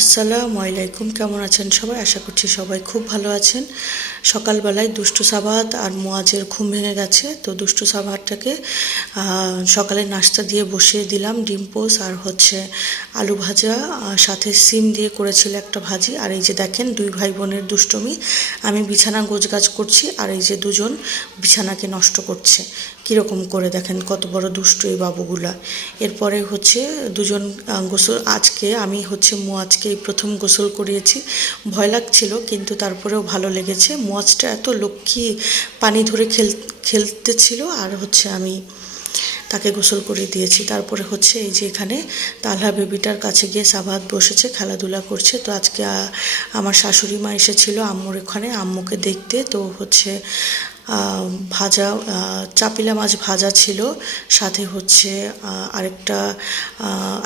আসসালামু আলাইকুম। কেমন আছেন সবাই? আশা করছি সবাই খুব ভালো আছেন। সকালবেলায় দুষ্টু সাবাত আর মুয়াজের ঘুম ভেঙে গেছে, তো দুষ্টু সাবাতটাকে সকালে নাস্তা দিয়ে বসিয়ে দিলাম। ডিম পোস আর আলু ভাজা, সাথে সিম দিয়ে করেছিল একটা ভাজি। আর এই যে দেখেন দুই ভাই বোনের দুষ্টুমি, আমি বিছানা গোছগাছ করছি আর এই যে দুজন বিছানাকে নষ্ট করছে। কীরকম করে দেখেন কত বড় দুষ্টু এই বাবুগুলা। এরপরে দুজন গোসল, আজকে আমি মুয়াজকে এই প্রথম গোসল করিয়েছি। ভয় লাগছিল কিন্তু তারপরেও ভালো লেগেছে। মুয়াজটা এত লক্ষ্মী, পানি ধরে খেলতেছিল আর আমি তাকে গোসল করিয়ে দিয়েছি। তারপরে এই যে এখানে তালহা বেবিটার কাছে গিয়ে সাবাত বসেছে, খেলাধুলা করছে। তো আজকে আমার শাশুড়ি মা এসেছিল আম্মুর এখানে আম্মুকে দেখতে। তো ভাজা চাপিলা মাছ ভাজা ছিল, সাথে আরেকটা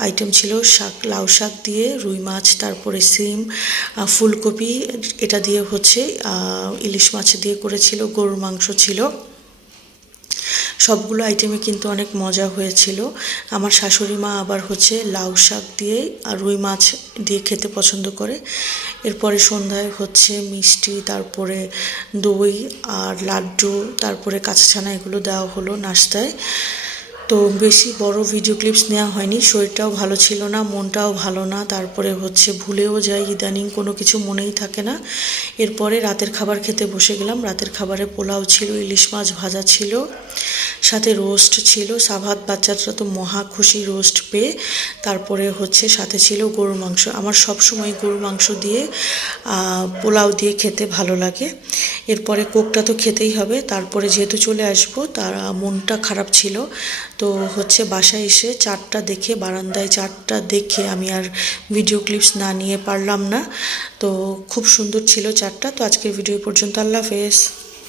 আইটেম ছিল শাক, লাউ শাক দিয়ে রুই মাছ, তারপরে সিম, ফুলকপি, এটা দিয়ে ইলিশ মাছ দিয়ে করেছিল, গরুর মাংস ছিল। সবগুলো আইটেমে কিন্তু অনেক মজা হয়েছিল। আমার শাশুড়ি মা আবার লাউ শাক দিয়ে আর রুই মাছ দিয়ে খেতে পছন্দ করে। এরপরে সন্ধ্যায় মিষ্টি, তারপরে দই আর লাড্ডু, তারপরে কাঁচা ছানা, এগুলো দেওয়া হলো নাস্তায়। তো বেশি বড় ভিডিও ক্লিপস নেওয়া হয়নি, শরীরটাও ভালো ছিল না, মনটাও ভালো না, তারপরে ভুলেও যাই ইদানিং, কোনো কিছু মনেই থাকে না। এরপরে রাতের খাবার খেতে বসে গেলাম। রাতের খাবারে পোলাও ছিল, ইলিশ মাছ ভাজা ছিল, সাথে রোস্ট ছিল। সাভাত বাচ্চাটা তো মহা খুশি রোস্ট পেয়ে। তারপরে সাথে ছিল গরুর মাংস। আমার সবসময় গরুর মাংস দিয়ে পোলাও দিয়ে খেতে ভালো লাগে। এরপরে কোকটা তো খেতেই হবে। তারপরে যেহেতু চলে আসবো, তার মনটা খারাপ ছিল। তো বাসায় এসে চারটা দেখে, বারান্দায় চারটা দেখে আমি আর ভিডিও ক্লিপস না নিয়ে পারলাম না। তো খুব সুন্দর ছিল চারটা। তো আজকের ভিডিও পর্যন্ত, আল্লাহ হাফেজ।